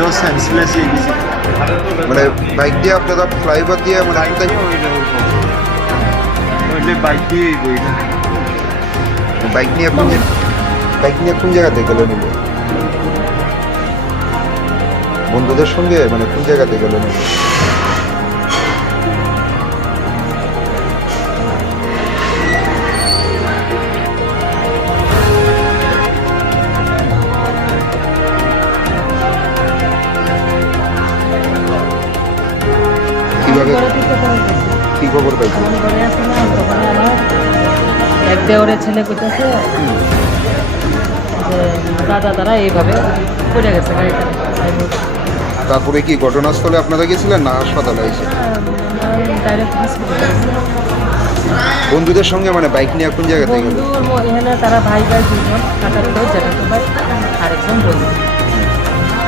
নিজেও সেন্সলেস হয়ে গেছি। মানে বাইক দিয়ে আপনারা ফ্লাইওভার দিয়ে মানে কোথায় ওইলে বাইক দিয়ে বইটা বাইক নিয়ে কোন জায়গাতে গেলেন? বন্ধুদের সঙ্গে মানে কোন জায়গাতে গেলেন? কিভাবে কি খবর পাইছেন? এক দেওরের ছেলে কইতাছে যে দাদা তারা এইভাবে পড়ে গেছে গাড়িটা। তারপরে কি ঘটনাস্থলে আপনারা গেছিলেন না হাসপাতালে এসে? Direct hospital. বন্ধুদের সঙ্গে মানে বাইক নিয়ে কোন জায়গাতে গেলেন? বন্ধু এখানে তারা ভাই দুজন কাকাতো যেটাতো ভাই আরেকজন বন্ধু।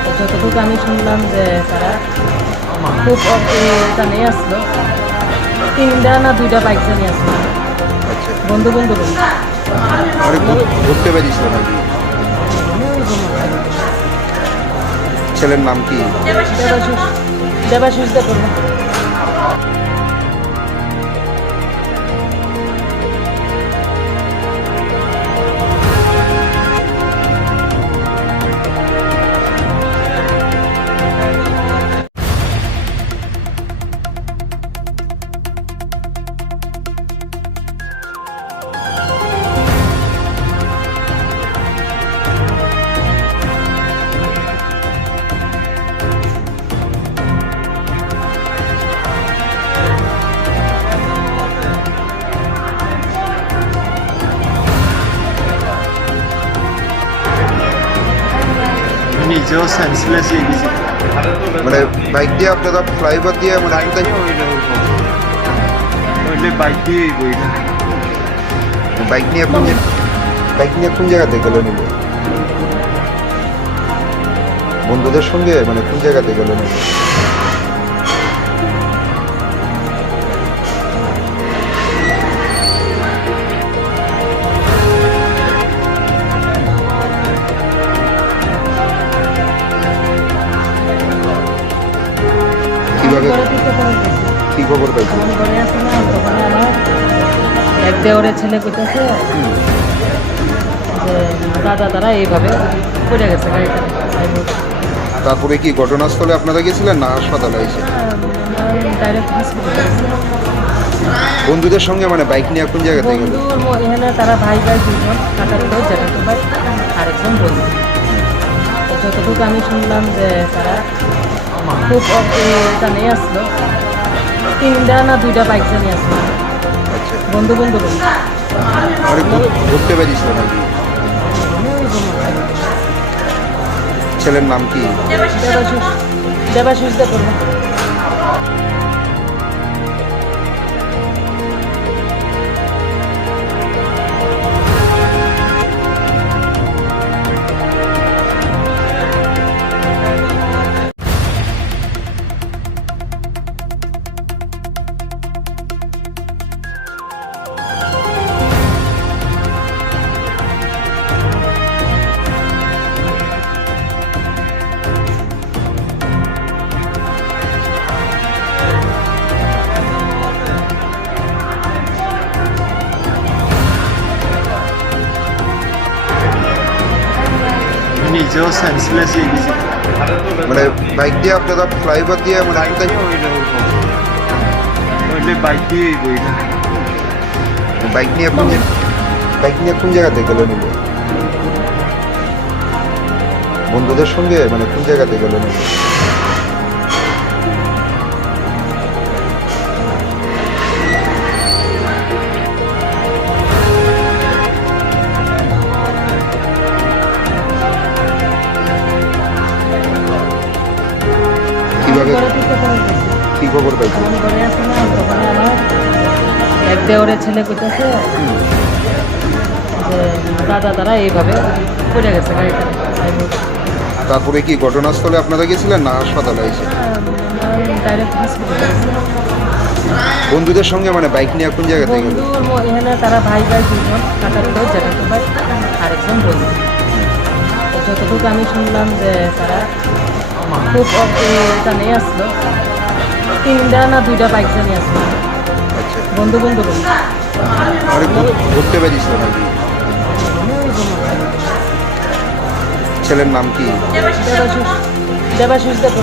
তো যতটুকু আমি শুনলাম যে তারা খুব ওখানে আসলো, 3টা না 2টা বাইক জানিয়ে আসলো আচ্ছা, বন্ধু মানে ঘুরতে পেরেছিল নাকি? ছেলের নাম কি? দেবাশিস দেখো। নিজেও সেন্সলেস হয়ে গেছি। মানে বাইক দিয়ে আপনারা ফ্লাইওভার দিয়ে মানে কোথায় ওইলে বাইক দিয়ে বইটা বাইক নিয়ে কোন জায়গাতে গেলেন? বন্ধুদের সঙ্গে মানে কোন জায়গাতে গেলেন? কিভাবে কি খবর পাইছেন? এক দেওরের ছেলে কইতাছে যে দাদা তারা এইভাবে পড়ে গেছে গাড়িটা। তারপরে কি ঘটনাস্থলে আপনারা গেছিলেন না হাসপাতালে এসে? Direct hospital. বন্ধুদের সঙ্গে মানে বাইক নিয়ে কোন জায়গাতে গেলেন? বন্ধু এখানে তারা ভাই দুজন কাকাতো যেটাতো ভাই আরেকজন বন্ধু। তো যতটুকু আমি শুনলাম যে তারা খুব ওখানে আসলো, 3টা না 2টা বাইক জানিয়ে আসলো আচ্ছা, বন্ধু মানে ঘুরতে পেরেছিল নাকি? ছেলের নাম কি? দেবাশিস দেখো। নিজেও সেন্সলেস হয়ে গেছি। মানে বাইক দিয়ে আপনারা ফ্লাইওভার দিয়ে মানে কোথায় ওইলে বাইক দিয়ে বইটা বাইক নিয়ে কোন জায়গাতে গেলেন? বন্ধুদের সঙ্গে মানে কোন জায়গাতে গেলেন? কিভাবে কি খবর পাইছেন? এক দেওরের ছেলে কইতাছে যে দাদা তারা এইভাবে পড়ে গেছে গাড়িটা। তারপরে কি ঘটনাস্থলে আপনারা গেছিলেন না হাসপাতালে এসে? Direct hospital. বন্ধুদের সঙ্গে মানে বাইক নিয়ে কোন জায়গাতে গেলেন? বন্ধু এখানে তারা ভাই দুজন কাকাতো যেটাতো ভাই আরেকজন বন্ধু। তো যতটুকু আমি শুনলাম যে তারা খুব জানে আসলো, 3টা না 2টা বাইক জানিয়ে আসলো, আচ্ছা, বন্ধু বন্ধু বন্ধু মানে ঘুরতে বেরিয়েছিল নাকি? ছেলের নাম কি? দেবাশিস দেবাশিস দেখো